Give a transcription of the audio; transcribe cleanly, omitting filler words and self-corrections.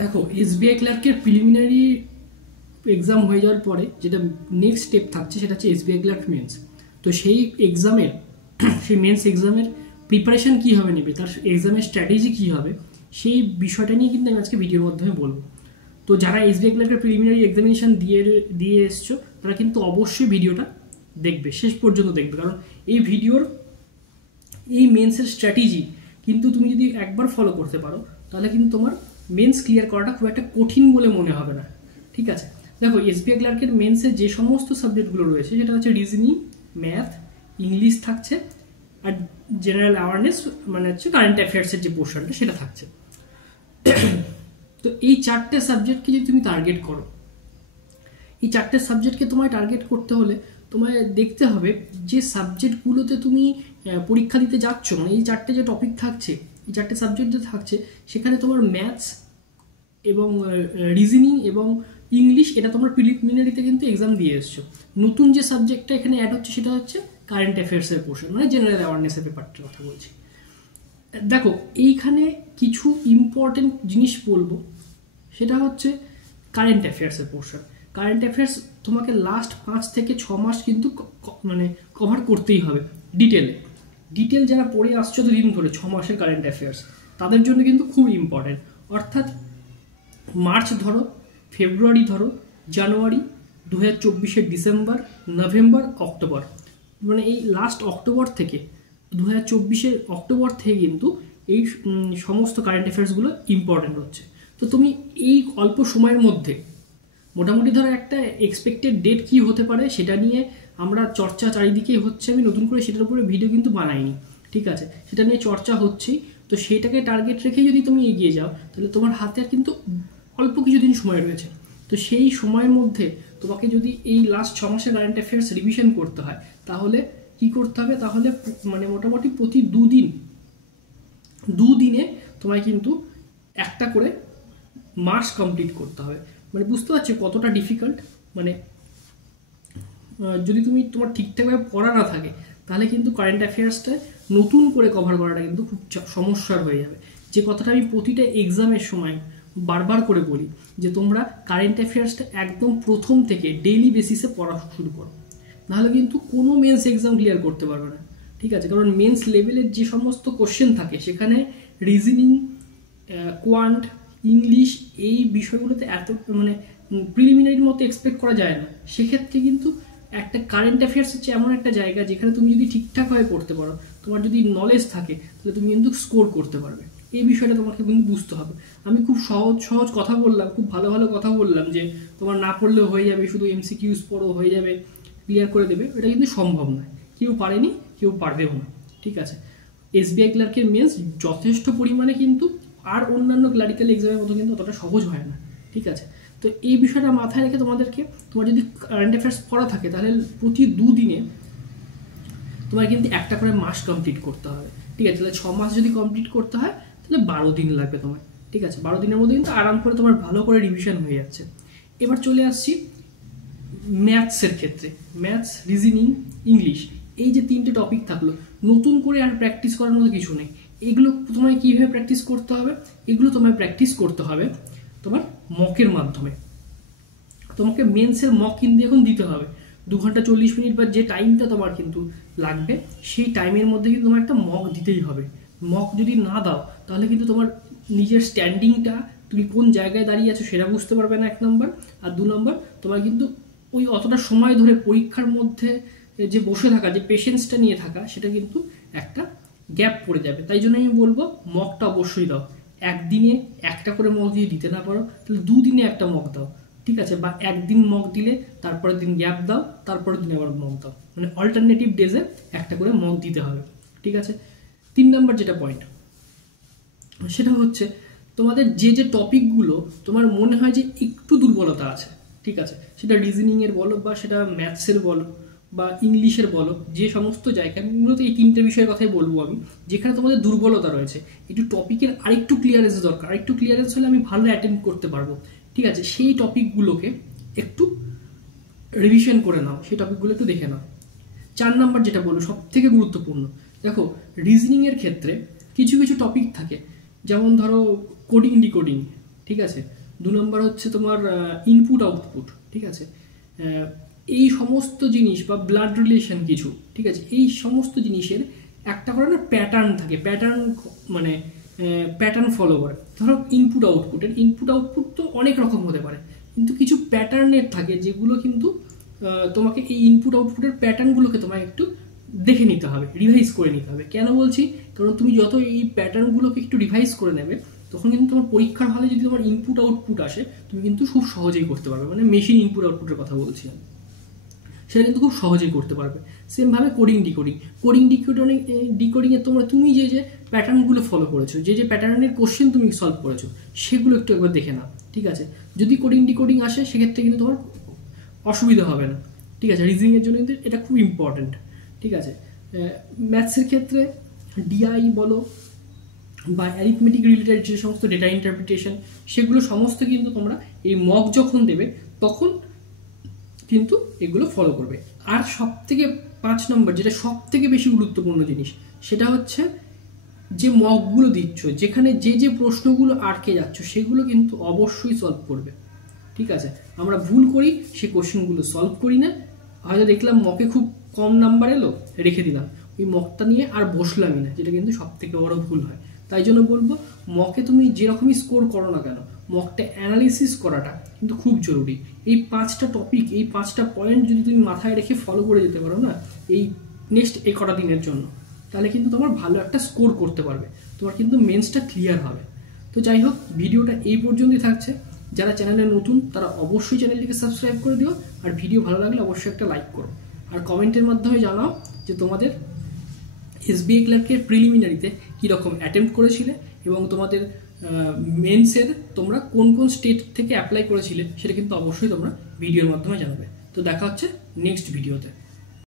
দেখো, SBI ক্লার্কের preliminary exam হয়ে যাওয়ার পরে যেটা নেক্সট স্টেপ থাকছে সেটা হচ্ছে এসবিআই ক্লার্ক মেন্স। তো সেই এক্সামের সেই মেন্স এক্সামের প্রিপারেশন কীভাবে নেবে, তার এক্সামের স্ট্র্যাটেজি কী হবে, সেই বিষয়টা নিয়ে কিন্তু আমি আজকে ভিডিওর মাধ্যমে বলবো। তো যারা এসবিআই ক্লার্কের প্রিলিমিনারি এক্সামিনেশন দিয়ে এসছো তারা কিন্তু অবশ্যই ভিডিওটা দেখবে, শেষ পর্যন্ত দেখবে, কারণ এই ভিডিওর এই মেন্সের স্ট্র্যাটেজি কিন্তু তুমি যদি একবার ফলো করতে পারো তাহলে কিন্তু তোমার মেন্স ক্লিয়ার করাটা খুব একটা কঠিন বলে মনে হবে না। ঠিক আছে, দেখো এসবিআই ক্লার্কের মেন্সের যে সমস্ত সাবজেক্টগুলো রয়েছে সেটা হচ্ছে রিজনিং, ম্যাথ, ইংলিশ থাকছে, আর জেনারেল অ্যাওয়ারনেস মানে হচ্ছে কারেন্ট অ্যাফেয়ার্সের যে পোর্শনটা সেটা থাকছে। তো এই চারটে সাবজেক্টকে যদি তুমি টার্গেট করো, এই চারটে সাবজেক্টকে তোমায় টার্গেট করতে হলে তোমায় দেখতে হবে যে সাবজেক্টগুলোতে তুমি পরীক্ষা দিতে যাচ্ছ, মানে এই চারটে যে টপিক থাকছে, এই চারটে সাবজেক্ট যে থাকছে সেখানে তোমার ম্যাথস এবং রিজনিং এবং ইংলিশ এটা তোমার প্রিলিমিনারিতে কিন্তু এক্সাম দিয়ে এসছো। নতুন যে সাবজেক্টটা এখানে অ্যাড হচ্ছে সেটা হচ্ছে কারেন্ট অ্যাফেয়ার্সের পোর্শন, মানে জেনারেল অ্যাওয়ারনেসের পেপারটার কথা বলছি। দেখো এইখানে কিছু ইম্পর্টেন্ট জিনিস বলবো, সেটা হচ্ছে কারেন্ট অ্যাফেয়ার্সের পোর্শন। কারেন্ট অ্যাফেয়ার্স তোমাকে লাস্ট 5 থেকে 6 মাস কিন্তু মানে কভার করতেই হবে ডিটেল যারা পড়ে আসছো তো দিন ধরে 6 মাসের কারেন্ট অ্যাফেয়ার্স তাদের জন্য কিন্তু খুব ইম্পর্টেন্ট। অর্থাৎ মার্চ ধরো, ফেব্রুয়ারি ধরো, জানুয়ারি, 2024-এর ডিসেম্বর, নভেম্বর, অক্টোবর, মানে এই লাস্ট অক্টোবর থেকে 2024-এর অক্টোবর থেকে কিন্তু এই সমস্ত কারেন্ট অ্যাফেয়ার্সগুলো ইম্পর্টেন্ট হচ্ছে। তো তুমি এই অল্প সময়ের মধ্যে মোটামুটি ধরো একটা এক্সপেক্টেড ডেট কি হতে পারে সেটা নিয়ে আমরা চর্চা চারিদিকেই হচ্ছে, আমি নতুন করে সেটার উপরে ভিডিও কিন্তু বানাইনি। ঠিক আছে, সেটা নিয়ে চর্চা হচ্ছেই। তো সেটাকে টার্গেট রেখে যদি তুমি এগিয়ে যাও তাহলে তোমার হাতে আর কিন্তু অল্প কিছুদিন সময় রয়েছে। তো সেই সময়ের মধ্যে তোমাকে যদি এই লাস্ট 6 মাসের কারেন্ট অ্যাফেয়ার্স রিভিশন করতে হয় তাহলে কি করতে হবে, তাহলে মানে মোটামুটি প্রতি দুদিনে তোমায় কিন্তু একটা করে মাস কমপ্লিট করতে হবে। মানে বুঝতে পারছো কতটা ডিফিকাল্ট। মানে যদি তুমি তোমার ঠিকঠাকভাবে পড়া না থাকে তাহলে কিন্তু কারেন্ট অ্যাফেয়ার্সটা নতুন করে কভার করাটা কিন্তু খুব সমস্যার হয়ে যাবে। যে কথাটা আমি প্রতিটা এক্সামের সময় বারবার করে বলি যে তোমরা কারেন্ট অ্যাফেয়ার্সটা একদম প্রথম থেকে ডেইলি বেসিসে পড়া শুরু করো, নাহলে কিন্তু কোনো মেন্স এক্সাম ক্লিয়ার করতে পারবে না। ঠিক আছে, কারণ মেন্স লেভেলের যে সমস্ত কোশ্চেন থাকে সেখানে রিজনিং, কোয়ান্ট, ইংলিশ এই বিষয়গুলোতে এত মানে প্রিলিমিনারির মতো এক্সপেক্ট করা যায় না। সেক্ষেত্রে কিন্তু একটা কারেন্ট অ্যাফেয়ার্স হচ্ছে এমন একটা জায়গা যেখানে তুমি যদি ঠিকঠাকভাবে পড়তে পারো, তোমার যদি নলেজ থাকে তাহলে তুমি কিন্তু স্কোর করতে পারবে। এই বিষয়টা তোমাকে কিন্তু বুঝতে হবে। আমি খুব সহজ কথা বললাম, খুব ভালো কথা বললাম যে তোমার না পড়লেও হয়ে যাবে, শুধু এমসিকিউস পড়ো হয়ে যাবে, ক্লিয়ার করে দেবে, এটা কিন্তু সম্ভব নয়। কেউ পারেনি, কেউ পারবেও না। ঠিক আছে, এসবিআই ক্লার্কের মেন্স যথেষ্ট পরিমাণে কিন্তু আর অন্যান্য ক্লারিক্যাল এক্সামের মতো কিন্তু অতটা সহজ হয় না। ঠিক আছে, তো এই বিষয়টা মাথায় রেখে তোমার যদি কারেন্ট অ্যাফেয়ার্স পড়া থাকে তাহলে প্রতি দুদিনে তোমার কিন্তু একটা করে মাস কমপ্লিট করতে হবে। ঠিক আছে, তাহলে 6 মাস যদি কমপ্লিট করতে হয় তাহলে 12 দিন লাগবে তোমার। ঠিক আছে, 12 দিনের মধ্যে কিন্তু আরাম করে তোমার ভালো করে রিভিশন হয়ে যাচ্ছে। এবার চলে আসছি ম্যাথসের ক্ষেত্রে। ম্যাথস, রিজনিং, ইংলিশ এই যে 3টে টপিক থাকলো, নতুন করে আর প্র্যাকটিস করার মতো কিছু নেই। এগুলো তোমায় কীভাবে প্র্যাকটিস করতে হবে, এগুলো তোমায় প্র্যাকটিস করতে হবে তোমার মকের মাধ্যমে। তোমাকে মেন্সের মক কিন্তু এখন দিতে হবে 2 ঘন্টা 40 মিনিট বা যে টাইমটা তোমার কিন্তু লাগবে সেই টাইমের মধ্যে কিন্তু তোমার একটা মক দিতেই হবে। মক যদি না দাও তাহলে কিন্তু তোমার নিজের স্ট্যান্ডিংটা, তুমি কোন জায়গায় দাঁড়িয়ে আছো সেটা বুঝতে পারবে না 1 নম্বর, আর 2 নম্বর তোমার কিন্তু ওই অতটা সময় ধরে পরীক্ষার মধ্যে যে বসে থাকা, যে পেশেন্সটা নিয়ে থাকা, সেটা কিন্তু একটা গ্যাপ পড়ে যাবে। তাই জন্য আমি বলবো মকটা অবশ্যই দাও। একদিনে একটা করে মক যদি দিতে না পারো তাহলে 2 দিনে একটা মক দাও। ঠিক আছে, বা একদিন মক দিলে তারপরের দিন গ্যাপ দাও, তারপরের দিন আবার মক দাও, মানে অল্টারনেটিভ ডেজে একটা করে মক দিতে হবে। ঠিক আছে, 3 নম্বর যেটা পয়েন্ট সেটা হচ্ছে তোমাদের যে টপিকগুলো তোমার মনে হয় যে একটু দুর্বলতা আছে, ঠিক আছে, সেটা রিজনিংয়ের বলো বা সেটা ম্যাথসের বলো বা ইংলিশের বলো, যে সমস্ত জায়গায় মূলত এই 3টে বিষয়ের কথাই বলবো আমি, যেখানে তোমাদের দুর্বলতা রয়েছে, একটু টপিকের আরেকটু ক্লিয়ারেন্স দরকার, আরেকটু ক্লিয়ারেন্স হলে আমি ভালো অ্যাটেন্ড করতে পারবো। ঠিক আছে, সেই টপিকগুলোকে একটু রিভিশন করে নাও, সেই টপিকগুলো একটু দেখে নাও। 4 নম্বর যেটা বলবো সব থেকে গুরুত্বপূর্ণ, দেখো রিজনিংয়ের ক্ষেত্রে কিছু টপিক থাকে, যেমন ধরো কোডিং ডিকোডিং, ঠিক আছে। 2 নম্বর হচ্ছে তোমার ইনপুট আউটপুট, ঠিক আছে। এই সমস্ত জিনিস বা ব্লাড রিলেশন কিছু, ঠিক আছে, এই সমস্ত জিনিসের একটা করে না প্যাটার্ন থাকে, মানে প্যাটার্ন ফলো করে। ধরো ইনপুট আউটপুট তো অনেক রকম হতে পারে, কিন্তু কিছু প্যাটার্নের থাকে যেগুলো কিন্তু তোমাকে এই ইনপুট আউটপুটের প্যাটার্নগুলোকে তোমায় একটু দেখে নিতে হবে, রিভাইজ করে নিতে হবে। কেন বলছি? কারণ তুমি যত এই প্যাটার্নগুলোকে একটু রিভাইজ করে নেবে, তখন কিন্তু তোমার পরীক্ষার হলে যদি তোমার ইনপুট আউটপুট আসে, তুমি কিন্তু খুব সহজেই করতে পারবে। মানে মেশিন ইনপুট আউটপুটের কথা বলছি আমি, সেটা কিন্তু খুব সহজেই করতে পারবে। সেমভাবে ডিকোডিংয়ে তুমি যে প্যাটার্নগুলো ফলো করেছো, যে প্যাটার্নের কোশ্চেন তুমি সলভ করেছো, সেগুলো একটু একবার দেখে নাও, ঠিক আছে। যদি ডিকোডিং আসে, সেক্ষেত্রে কিন্তু তোমার অসুবিধা হবে না, ঠিক আছে। রিজনিংয়ের জন্য কিন্তু এটা খুব ইম্পর্টেন্ট, ঠিক আছে। ম্যাথসের ক্ষেত্রে ডিআই বলো বা অ্যারিথমেটিক রিলেটেড যে সমস্ত ডেটা ইন্টারপ্রিটেশন, সেগুলো সমস্ত কিন্তু তোমরা এই মক যখন দেবে তখন কিন্তু এগুলো ফলো করবে। আর সব থেকে 5 নম্বর, যেটা সব থেকে বেশি গুরুত্বপূর্ণ জিনিস, সেটা হচ্ছে যে মকগুলো দিচ্ছ, যেখানে যে প্রশ্নগুলো আটকে যাচ্ছ, সেগুলো কিন্তু অবশ্যই সলভ করবে, ঠিক আছে। আমরা ভুল করি, সেই কোশ্চেনগুলো সলভ করি না। হয়তো দেখলাম মকে খুব কম নাম্বার এলো, রেখে দিলাম, ওই মকটা নিয়ে আর বসলামই না, যেটা কিন্তু সব থেকে বড় ভুল হয়। তাই জন্য বলবো, মকে তুমি যেরকমই স্কোর করো না কেন, মকটা অ্যানালিসিস করাটা কিন্তু খুব জরুরি। এই 5টা টপিক, এই 5টা পয়েন্ট যদি তুমি মাথায় রেখে ফলো করে যেতে পারো না এই নেক্সট কটা দিনের জন্য, তাহলে কিন্তু তোমার ভালো একটা স্কোর করতে পারবে, তোমার কিন্তু মেন্সটা ক্লিয়ার হবে। তো যাই হোক, ভিডিওটা এই পর্যন্তই থাকছে। যারা চ্যানেলে নতুন, তারা অবশ্যই চ্যানেলটিকে সাবস্ক্রাইব করে দিও, আর ভিডিও ভালো লাগলে অবশ্যই একটা লাইক করো, আর কমেন্টের মাধ্যমে জানাও যে তোমাদের এসবিআই ক্লার্কের প্রিলিমিনারিতে কীরকম অ্যাটেম্প্ট করেছিলে, এবং তোমাদের মেন্সের তোমরা কোন কোন স্টেট থেকে অ্যাপ্লাই করেছিলে, সেটা কিন্তু অবশ্যই তোমরা ভিডিওর মাধ্যমে জানাবে। তো দেখা হচ্ছে নেক্সট ভিডিওতে।